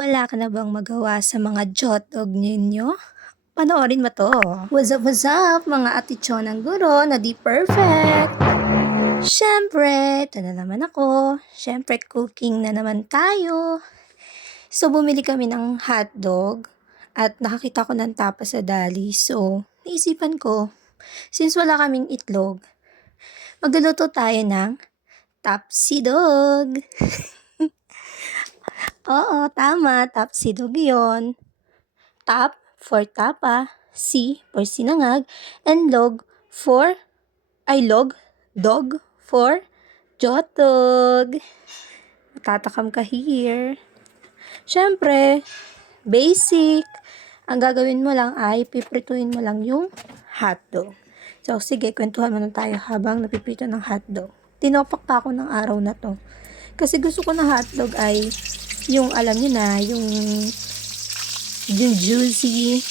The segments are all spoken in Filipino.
Wala ka na bang magawa sa mga jotog ninyo? Panoorin mo 'to. What's up mga atitsyon ng guro na di perfect? Siyempre, ito na naman ako. Siyempre, cooking na naman tayo. So, bumili kami ng hotdog at nakakita ko ng tapa sa dali. So, naisipan ko, since wala kaming itlog, magluluto tayo ng tapsidog. Oo, tama, tapsidog yun. Tap for tapa, si for sinangag, and dog for jotog. Matatakam ka here. Siyempre, basic. Ang gagawin mo lang ay piprituin mo lang yung hotdog. So, sige, kwentuhan muna tayo habang napiprito ng hotdog. Tinopak pa ako ng araw na to. Kasi gusto ko na hotdog ay yung alam niyo na, yung juicy,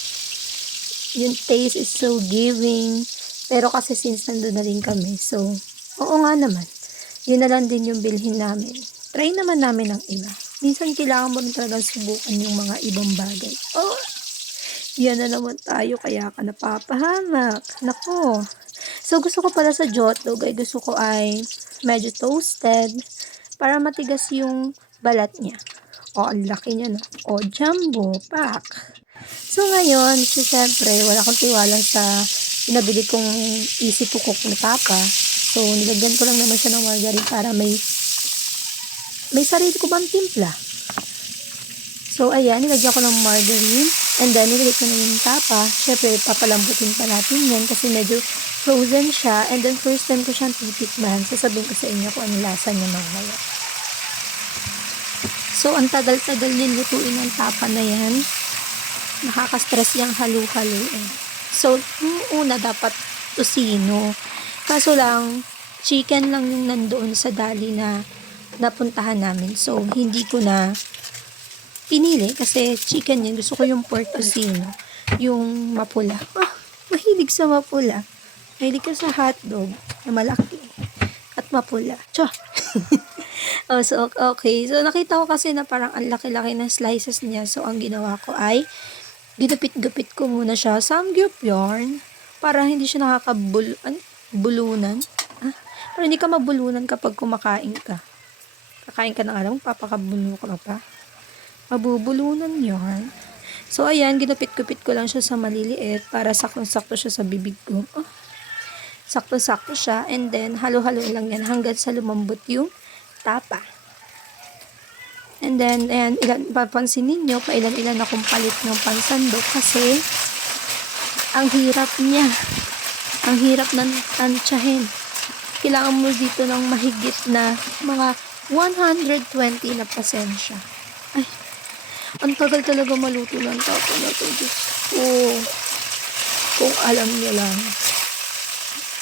yung taste is so giving. Pero kasi since nandun na rin kami, so, oo nga naman. Yun na lang din yung bilhin namin. Try naman namin ang iba. Minsan kailangan mo rin talagang subukan yung mga ibang bagay. Oh, yan na naman tayo, kaya ka napapahamak. Nako. So, gusto ko pala sa jotdog ay gusto ko ay medyo toasted para matigas yung balat niya. O, ang laki niya, no? O, jumbo pack. So, ngayon, siyempre, wala akong tiwala sa pinabili kong easy to cook na tapa. So, nilagyan ko lang naman siya ng margarine para may sarili ko bang timpla. So, ayan, nilagyan ko ng margarine. And then, nilagay ko na yung tapa. Siyempre, papalambutin pa natin yan kasi medyo frozen siya. And then, first time ko siyang titikman. Sasabihin ko sa inyo kung anong lasa niya mamaya. So, ang tagal-tagal din lutuin ng tapa na yan. Nakaka-stress yung halo-halo. So, yung una dapat tosino. Kaso lang, chicken lang yung nandoon sa dali na napuntahan namin. So, hindi ko na pinili kasi chicken yun. Gusto ko yung pork tosino. Yung mapula. Mahilig sa mapula. Mahilig ka sa hotdog na malaki at mapula. Tsa! Oh, so, okay. So, nakita ko kasi na parang ang laki-laki ng slices niya. So, ang ginawa ko ay ginupit-gupit ko muna siya sa yarn para hindi siya bulunan. Para hindi ka mabulunan kapag kumakain ka. Kakain ka ng alam, papakabulo ka pa. Mabubulunan yarn. So, ayan, ginupit-gupit ko lang siya sa maliliit para saktong-sakto siya sa bibig ko. Sakto-sakto siya. And then, halo-halo lang yan hanggang sa lumambot yung tapa. And then, ayan, papansin ninyo, pailan-ilan akong palit ng pansandok kasi ang hirap niya. Ang hirap ng tansyahin. Kailangan mo dito ng mahigit na mga 120 na pasensya. Ay, ang tagal talaga maluto ng tapa na to. Diyos ko. Kung alam niyo lang.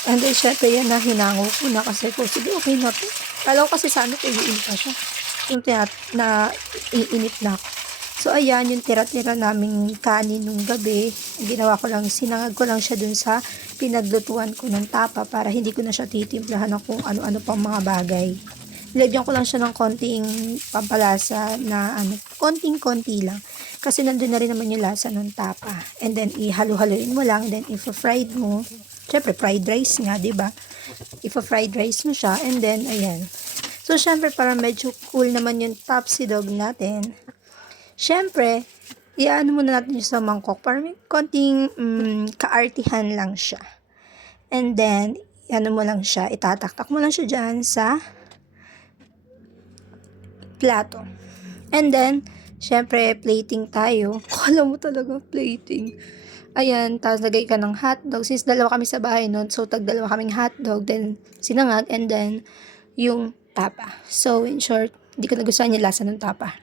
And then, syempre yan na hinango ko na kasi ko, sige, okay na to. Kala ko kasi sana tuyuin pa siya. Yung na iinit na ako. So, ayan, yung tira-tira naming kanin nung gabi. Ginawa ko lang, sinangag ko lang siya dun sa pinaglutuan ko ng tapa para hindi ko na siya titimplahan ng kung ano-ano pang mga bagay. Nilagyan ko lang siya ng konting pampalasa na konting-konti lang. Kasi nandun na rin naman yung lasa ng tapa. And then, ihalo-haloin mo lang. Then, if-fried mo. Siyempre, fried rice nga, diba? If-fried rice mo siya. And then, ayan. So, syempre, para medyo cool naman yung tapsidog natin. Syempre, iano muna natin siya sa mangkok para may konting kaartihan lang siya. And then, iano mo lang siya, itataktak mo lang siya dyan sa plato. And then, syempre, plating tayo. Kala mo talaga plating. Ayan, tapos lagay ka ng hotdog. Since dalawa kami sa bahay nun, so tag-dalawa kaming hotdog, then sinangag, and then yung tapa. So, in short, hindi ko nagustuhan yung lasa ng tapa.